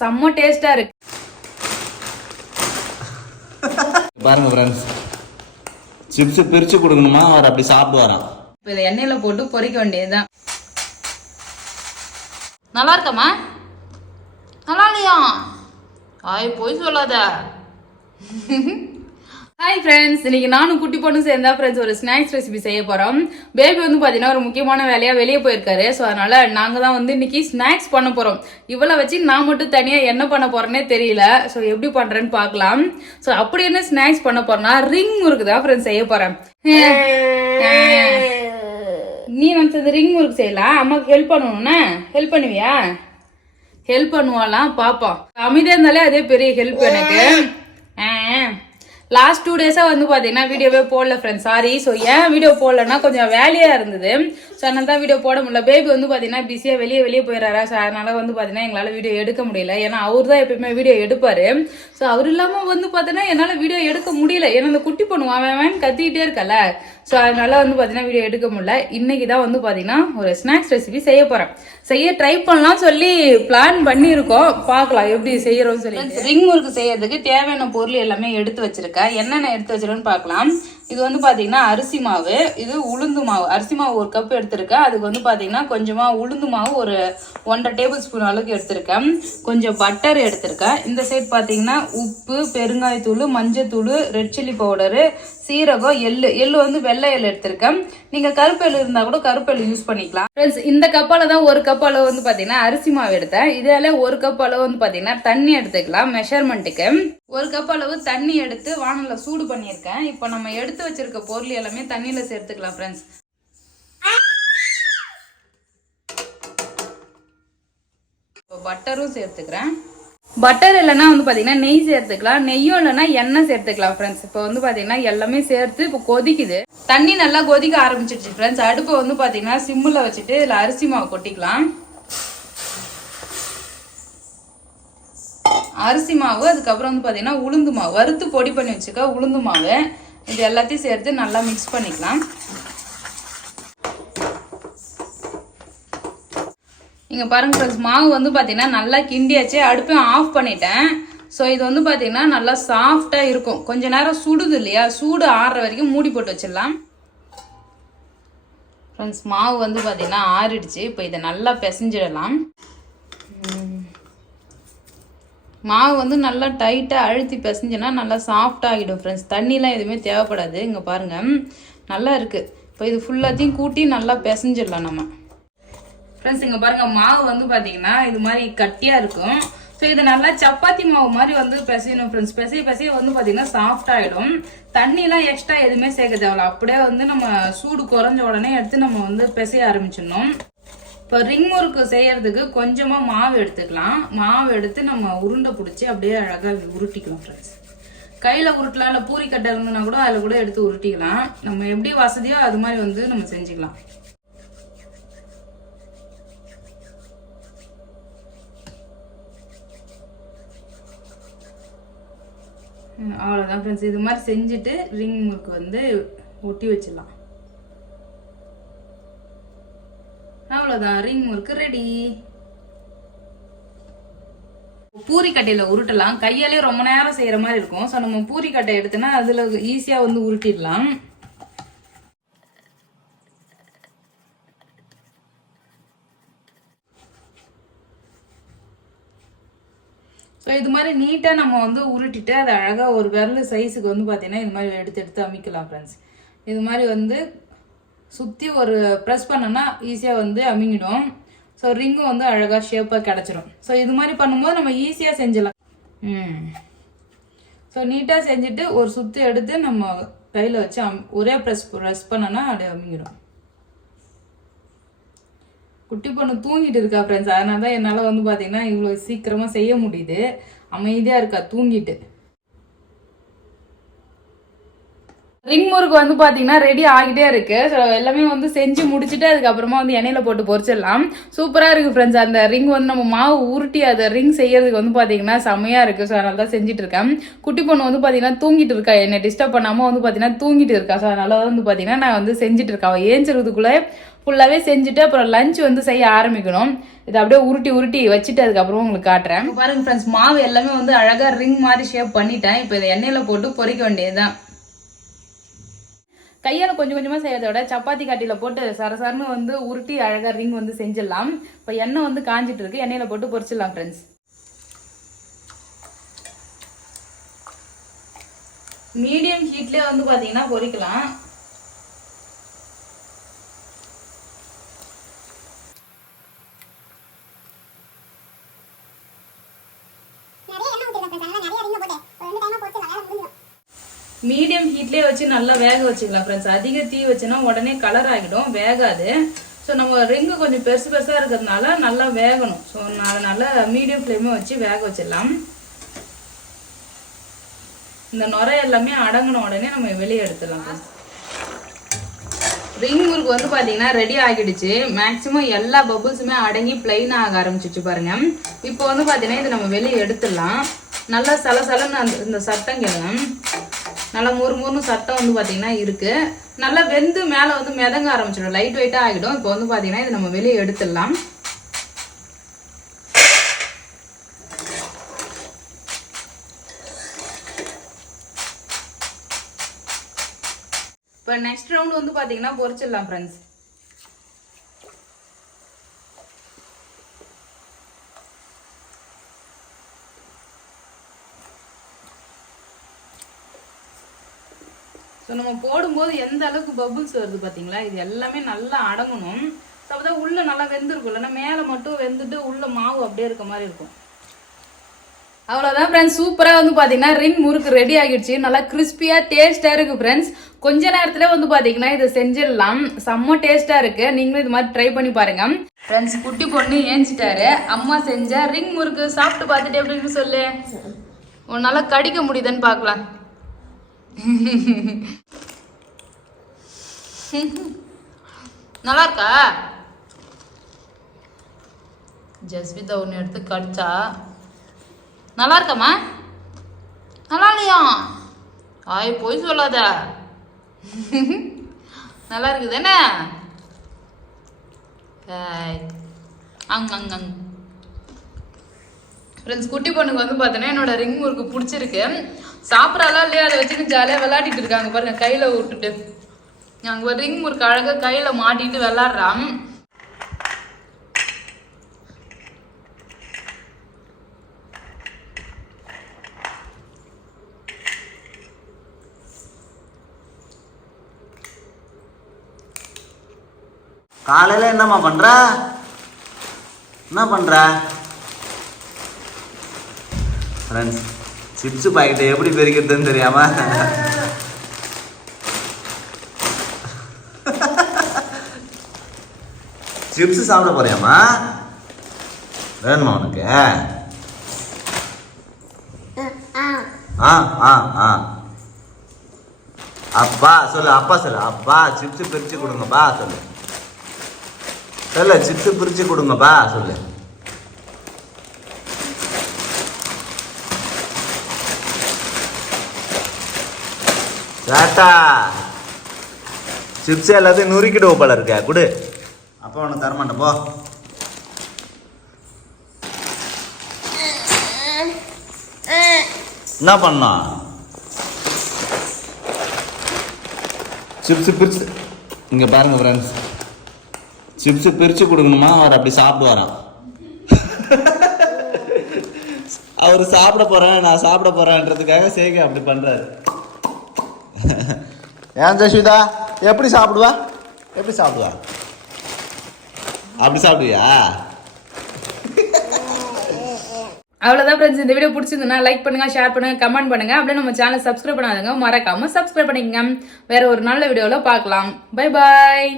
செம்ம டேஸ்டா இருக்கு பாருங்க ஃப்ரெண்ட்ஸ், சிப்ஸ் பிரிச்சு கொடுக்கணுமா, அவர் அப்படி சாப்பிடுவாராம். இப்போ இதை எண்ணெயில போட்டு பொரிக்க வேண்டியதுதான். நல்லா இருக்கம்மா? நல்லா இல்லையா? போய் சொல்லாத. ஹாய் ஃப்ரெண்ட்ஸ், இன்னைக்கு நானும் குட்டி பொண்ணு சேர்ந்தா ஃப்ரெண்ட்ஸ் ஒரு ஸ்நாக்ஸ் ரெசிபி செய்ய போகிறோம். பேபி வந்து பார்த்தீங்கன்னா ஒரு முக்கியமான வேலையாக வெளியே போயிருக்காரு. ஸோ அதனால நாங்கள் தான் வந்து இன்னைக்கு ஸ்நாக்ஸ் பண்ண போகிறோம். இவ்வளோ வச்சு நான் மட்டும் தனியாக என்ன பண்ண போகிறேன்னே தெரியல. ஸோ எப்படி பண்ணுறேன்னு பார்க்கலாம். ஸோ அப்படி என்ன ஸ்நாக்ஸ் பண்ண போகிறேன்னா ரிங் முறுக்கு தான் ஃப்ரெண்ட்ஸ் செய்ய போகிறேன். நீ நினச்சது ரிங் முறுக்கு செய்யலாம், அம்மாவுக்கு ஹெல்ப் பண்ணணும்னா ஹெல்ப் பண்ணுவியா? ஹெல்ப் பண்ணுவாலாம் பாப்போம். அமைதியாக இருந்தாலே அதே பெரிய ஹெல்ப் எனக்கு. லாஸ்ட் 2 days வந்து பார்த்தீங்கன்னா வீடியோவே போடல ஃப்ரெண்ட்ஸ், சாரி. ஸோ ஏன் வீடியோ போடலன்னா கொஞ்சம் வேலையாக இருந்தது. ஸோ அதனால தான் வீடியோ போட முடியல. பேபி வந்து பார்த்தீங்கன்னா பிஸியாக வெளியே போயிடறாரா. ஸோ அதனால வந்து பார்த்தீங்கன்னா எங்களால் வீடியோ எடுக்க முடியல. ஏன்னா அவர் தான் எப்பயுமே வீடியோ எடுப்பார். ஸோ அவர் இல்லாமல் வந்து பார்த்தீங்கன்னா என்னால் வீடியோ எடுக்க முடியல. ஏன்னா அந்த குட்டி பொண்ணு அவன் கத்திக்கிட்டே இருக்கல. ஸோ அதனால வந்து பார்த்தீங்கன்னா வீடியோ எடுக்க முடியல. இன்னைக்கு தான் வந்து பார்த்தீங்கன்னா ஒரு ஸ்நாக்ஸ் ரெசிபி செய்ய போகிறேன். செய்ய ட்ரை பண்ணலாம் சொல்லி பிளான் பண்ணியிருக்கோம். பார்க்கலாம் எப்படி செய்யறோம்னு சொல்லி. ரிங் முறுக்கு செய்யறதுக்கு தேவையான பொருள் எல்லாமே எடுத்து வச்சிருக்கேன். என்னென்ன எடுத்து வச்சிருக்கேன்னு பார்க்கலாம். இது வந்து பார்த்தீங்கன்னா அரிசி மாவு, இது உளுந்து மாவு. அரிசி மாவு 1 கப் எடுத்திருக்கேன். அதுக்கு வந்து பார்த்தீங்கன்னா கொஞ்சமாக உளுந்து மாவு ஒரு 1.5 டேபிள் அளவுக்கு எடுத்திருக்கேன். கொஞ்சம் பட்டர் எடுத்திருக்கேன். இந்த சைட் பார்த்தீங்கன்னா உப்பு, பெருங்காயத்தூள், மஞ்சத்தூள், ரெட் சில்லி பவுடரு, சீரகம், எள்ளு வந்து வெள்ளை எள்ளு எடுத்திருக்கேன். நீங்க கருப்பு எள்ளு இருந்தா கூட கருப்பு எள்ளு யூஸ் பண்ணிக்கலாம். ஃப்ரெண்ட்ஸ், இந்த கப்பால தான் 1 கப் அளவு வந்து பாத்தீங்கன்னா அரிசி மாவு எடுத்தேன். இதால 1 கப் அளவு வந்து பாத்தீங்கன்னா தண்ணி எடுத்துக்கலாம் மெஷர்மெண்ட்டுக்கு. 1 கப் அளவு தண்ணி எடுத்து வானல்ல சூடு பண்ணியிருக்கேன். இப்போ நம்ம எடுத்து வச்சிருக்க பொருள் எல்லாமே தண்ணியில சேர்த்துக்கலாம் ஃப்ரெண்ட்ஸ். இப்போ பட்டரும் சேர்த்துக்கிறேன். பட்டர் இல்லைன்னா வந்து பார்த்தீங்கன்னா நெய் சேர்த்துக்கலாம். நெய்யும் இல்லைன்னா எண்ணெய் சேர்த்துக்கலாம் ஃப்ரெண்ட்ஸ். இப்போ வந்து பார்த்தீங்கன்னா எல்லாமே சேர்த்து இப்போ கொதிக்குது. தண்ணி நல்லா கொதிக்க ஆரம்பிச்சிடுச்சு ஃப்ரெண்ட்ஸ். அடுப்பை வந்து பார்த்தீங்கன்னா சிம்மில் வச்சுட்டு இதில் அரிசி மாவு கொட்டிக்கலாம். அரிசி மாவு, அதுக்கப்புறம் வந்து பார்த்தீங்கன்னா உளுந்து மாவு, வறுத்து பொடி பண்ணி வச்சுக்க உளுந்து மாவு, இது எல்லாத்தையும் சேர்த்து நல்லா மிக்ஸ் பண்ணிக்கலாம். இங்கே பாருங்க ஃப்ரெண்ட்ஸ், மாவு வந்து பார்த்தீங்கன்னா நல்லா கிண்டியாச்சு. அடுப்பையும் ஆஃப் பண்ணிட்டேன். ஸோ இது வந்து பார்த்தீங்கன்னா நல்லா சாஃப்டாக இருக்கும். கொஞ்ச நேரம் சுடுது இல்லையா, சூடு ஆறுற வரைக்கும் மூடி போட்டு வச்சிடலாம். ஃப்ரெண்ட்ஸ், மாவு வந்து பார்த்தீங்கன்னா ஆறிடுச்சு. இப்போ இதை நல்லா பிசைஞ்சிடலாம். மாவு வந்து நல்லா டைட்டாக அழுத்தி பிசைஞ்சுன்னா நல்லா சாஃப்டாக ஆகிடும் ஃப்ரெண்ட்ஸ். தண்ணிலாம் எதுவுமே தேவைப்படாது. இங்கே பாருங்கள் நல்லா இருக்குது. இப்போ இது ஃபுல்லாத்தையும் கூட்டி நல்லா பிசைஞ்சிடலாம் நம்ம. ஃப்ரெண்ட்ஸ், இங்கே பாருங்கள் மாவு வந்து பார்த்தீங்கன்னா இது மாதிரி கட்டியாக இருக்கும். ஸோ இது நல்லா சப்பாத்தி மாவு மாதிரி வந்து பிசையணும் ஃப்ரெண்ட்ஸ். பிசைய வந்து பார்த்தீங்கன்னா சாஃப்ட் ஆகிடும். தண்ணிலாம் எக்ஸ்ட்ரா எதுவுமே சேர்க்க தேவையில்ல. அப்படியே வந்து நம்ம சூடு குறைஞ்ச உடனே எடுத்து நம்ம வந்து பிசைய ஆரம்பிச்சிடணும். இப்போ ரிங் முறுக்கு செய்யறதுக்கு கொஞ்சமாக மாவு எடுத்துக்கலாம். மாவு எடுத்து நம்ம உருண்டை பிடிச்சி அப்படியே அழகாக உருட்டிக்கலாம் ஃப்ரெண்ட்ஸ். கையில் உருட்டலாம், இல்லை பூரி கட்டை இருந்ததுன்னா கூட அதில் கூட எடுத்து உருட்டிக்கலாம். நம்ம எப்படி வசதியோ அது மாதிரி வந்து நம்ம செஞ்சுக்கலாம். அவ்வளோதான் ஃப்ரெண்ட்ஸ். இது மாதிரி செஞ்சுட்டு ரிங் முறுக்கு வந்து ஒட்டி வச்சிடலாம். அவ்வளோதான், ரிங் முறுக்கு ரெடி. பூரிக்கட்டையில் உருட்டலாம். கையாலே ரொம்ப நேரம் செய்கிற மாதிரி இருக்கும். ஸோ நம்ம பூரிக்கட்டை எடுத்தோன்னா அதில் ஈஸியாக வந்து உருட்டிடலாம். ஸோ இது மாதிரி நீட்டாக நம்ம வந்து உருட்டிட்டு அதை அழகாக ஒரு விரல் சைஸுக்கு வந்து பார்த்தீங்கன்னா இது மாதிரி எடுத்து அமிக்கலாம் ஃப்ரெண்ட்ஸ். இது மாதிரி வந்து சுற்றி ஒரு ப்ரெஸ் பண்ணோன்னா ஈஸியாக வந்து அமிங்கிடும். ஸோ ரிங்கும் வந்து அழகாக ஷேப்பாக கிடச்சிரும். ஸோ இது மாதிரி பண்ணும்போது நம்ம ஈஸியாக செஞ்சிடலாம். ஸோ நீட்டாக செஞ்சுட்டு ஒரு சுற்றி எடுத்து நம்ம கையில் வச்சு ஒரே ப்ரெஸ் பண்ணோன்னா அப்படியே அமிங்கிடும். குட்டி பொண்ணு தூங்கிட்டு இருக்கா ஃப்ரெண்ட்ஸ். அதனால தான் என்னால் வந்து பார்த்தீங்கன்னா இவ்வளோ சீக்கிரமாக செய்ய முடியுது. அமைதியாக இருக்கா தூங்கிட்டு. ரிங் முறுக்கு வந்து பாத்தீங்கன்னா ரெடி ஆகிட்டே இருக்கு. ஸோ எல்லாமே வந்து செஞ்சு முடிச்சுட்டு அதுக்கப்புறமா வந்து எண்ணெயில போட்டு பொரிச்சிடலாம். சூப்பரா இருக்கு ஃப்ரெண்ட்ஸ். அந்த ரிங் வந்து நம்ம மாவு உருட்டி அதை ரிங் செய்யறதுக்கு வந்து பாத்தீங்கன்னா செமையா இருக்கு. ஸோ அதனால தான் செஞ்சுட்டு இருக்கேன். குட்டி பொண்ணு வந்து பாத்தீங்கன்னா தூங்கிட்டு இருக்கா, என்னை டிஸ்டர்ப் பண்ணாம வந்து பாத்தீங்கன்னா தூங்கிட்டு இருக்கா. ஸோ அதனால வந்து பாத்தீங்கன்னா நான் வந்து செஞ்சுட்டு இருக்கேன். அவள் ஏஞ்சிருக்குள்ள ஃபுல்லாவே செஞ்சுட்டு அப்புறம் லஞ்ச் வந்து செய்ய ஆரம்பிக்கணும். இதை அப்படியே உருட்டி உருட்டி வச்சுட்டு அதுக்கப்புறம் உங்களுக்கு காட்டுறேன். பாருங்க ஃப்ரெண்ட்ஸ், மாவு எல்லாமே வந்து அழகா ரிங் மாதிரி ஷேப் பண்ணிட்டேன். இப்போ இதை எண்ணெயில போட்டு பொரிக்க வேண்டியதுதான். கையால் கொஞ்சம் கொஞ்சமாக செய்யறத விட சப்பாத்தி கட்டியில் போட்டு சரசரன்னு வந்து உருட்டி அழகாக ரிங் வந்து செஞ்சிடலாம். இப்போ எண்ணெய் வந்து காஞ்சிட்டு இருக்கு, எண்ணெயில் போட்டு பொரிச்சிடலாம் ஃப்ரெண்ட்ஸ். மீடியம் ஹீட்லேயே வந்து பார்த்தீங்கன்னா பொரிக்கலாம். மீடியம் ஹீட்லேயே வச்சு நல்லா வேக வச்சுக்கலாம் ஃப்ரெண்ட்ஸ். அதிக தீ வச்சுன்னா உடனே கலர் ஆகிடும், வேகாது. ஸோ நம்ம ரிங்கு கொஞ்சம் பெருசு பெருசாக இருக்கிறதுனால நல்லா வேகணும். ஸோ அதனால மீடியம் ஃப்ளேமே வச்சு வேக வச்சிடலாம். இந்த நுரை எல்லாமே அடங்கின உடனே நம்ம வெளியே எடுத்துடலாம். ரிங் முறுக்கு வந்து பார்த்தீங்கன்னா ரெடி ஆகிடுச்சு. மேக்ஸிமம் எல்லா பபுள்ஸுமே அடங்கி பிளைன் ஆக ஆரம்பிச்சிச்சு பாருங்க. இப்போ வந்து பார்த்தீங்கன்னா இதை நம்ம வெளியே எடுத்துடலாம். நல்லா சலசலன்னு இந்த சட்டம் கேளுங்க, நல்லா முறுமுறுன்னு சட்டம் வந்து பார்த்தீங்கன்னா இருக்கு. நல்லா வெந்து மேலே வந்து மிதங்க ஆரம்பிச்சிடும், லைட் வெயிட்டாக ஆகிடும். இப்போ வந்து பார்த்தீங்கன்னா இதை நம்ம வெளியே எடுத்துடலாம். இப்போ நெக்ஸ்ட் ரவுண்ட் வந்து பார்த்தீங்கன்னா பொரிச்சிடலாம் ஃப்ரெண்ட்ஸ். ஸோ நம்ம போடும்போது எந்த அளவுக்கு பபுள்ஸ் வருது பார்த்தீங்களா, இது எல்லாமே நல்லா அடங்கணும். ஸோ அப்போதான் உள்ள நல்லா வெந்திருக்கும், இல்லைன்னா மேலே மட்டும் வெந்துட்டு உள்ள மாவு அப்படியே இருக்க மாதிரி இருக்கும். அவ்வளோதான் ஃப்ரெண்ட்ஸ், சூப்பராக வந்து பார்த்தீங்கன்னா ரிங் முறுக்கு ரெடி ஆகிடுச்சு. நல்லா கிறிஸ்பியாக டேஸ்ட்டாக இருக்குது ஃப்ரெண்ட்ஸ். கொஞ்ச நேரத்தில் வந்து பார்த்தீங்கன்னா இதை செஞ்சிடலாம். செம்ம டேஸ்ட்டாக இருக்குது. நீங்களும் இது மாதிரி ட்ரை பண்ணி பாருங்க ஃப்ரெண்ட்ஸ். குட்டி பொண்ணு ஏஞ்சிட்டாரு. அம்மா செஞ்ச ரிங் முறுக்கு சாப்பிட்டு பார்த்துட்டு எப்படின்னு சொல்லு. நல்லா கடிக்க முடியுதுன்னு பார்க்கலாம். நல்லா இருக்கா? ஜஸ்விதா ஒன்று எடுத்து கடிச்சா. நல்லா இருக்காமா? நல்லா இல்லையா? ஆய் போய் சொல்லாத. நல்லா இருக்குது என்ன? அங் அங் அங் ஃப்ரெண்ட்ஸ், குட்டி பொண்ணுக்கு வந்து பார்த்தீங்கன்னா என்னோட ரிங் முறுக்கு பிடிச்சிருக்கு. சாப்பிட்றாலாம் இல்லையா, அதை வச்சுட்டு ஜாலியாக விளையாடிட்டு இருக்காங்க பாருங்க, கையில் விட்டுட்டு. அங்கே ஒரு ரிங் முறுக்கு அழகாக கையில் மாட்டிட்டு விளாட்றான். காலையில் என்னம்மா பண்ணுற? என்ன பண்ணுற ஃப்ரெண்ட்ஸ்? சிப்ஸ் பாக்கெட்டை எப்படி பெருக்கிறதுன்னு தெரியாம சிப்ஸ் சாப்பிட போறியாமா? வேணுமா உனக்கு? ஆ ஆ ஆ அப்பா சொல்லு, அப்பா சொல்லு. அப்பா சிப்ஸ் பிரிச்சு கொடுங்கப்பா சொல்லு. சொல்லு, சிப்ஸ் பிரிச்சு கொடுங்கப்பா சொல்லு. ராட்டா சிப்ஸ் எல்லாத்தையும் நுறுக்கிடுவோம் போல இருக்க. குடு, அப்பா உனக்கு தரமாட்டேன் போ. என்ன பண்ணா? சிப்ஸ் பிரிச்சு இங்க பாருங்க ஃப்ரெண்ட்ஸ், சிப்ஸ் பிரிச்சு கொடுக்கணுமா, அவர் அப்படி சாப்பிடுவாராம். அவர் சாப்பிட போறேன், நான் சாப்பிட போறேன்றதுக்காக சேகை அப்படி பண்றாரு. ஏன் ஜஸ்விதா எப்படி சாப்பிடுவா? எப்படி சாப்பிடுவா? அப்படி சாப்பிடுவியா? அவ்வளோதான் ஃப்ரெண்ட்ஸ். இந்த வீடியோ பிடிச்சிருந்ததுன்னா லைக் பண்ணுங்க, ஷேர் பண்ணுங்க, கமெண்ட் பண்ணுங்க. அப்படியே நம்ம சேனல் சப்ஸ்கிரைப் பண்ணாதவங்க மறக்காம சப்ஸ்கிரைப் பண்ணிக்கங்க. வேற ஒரு நல்ல வீடியோவில் பார்க்கலாம். Bye bye.